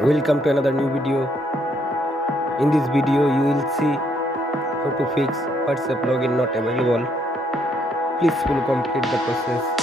Welcome to another new video. In this video you will see how to fix WhatsApp login not available. Please full complete the process.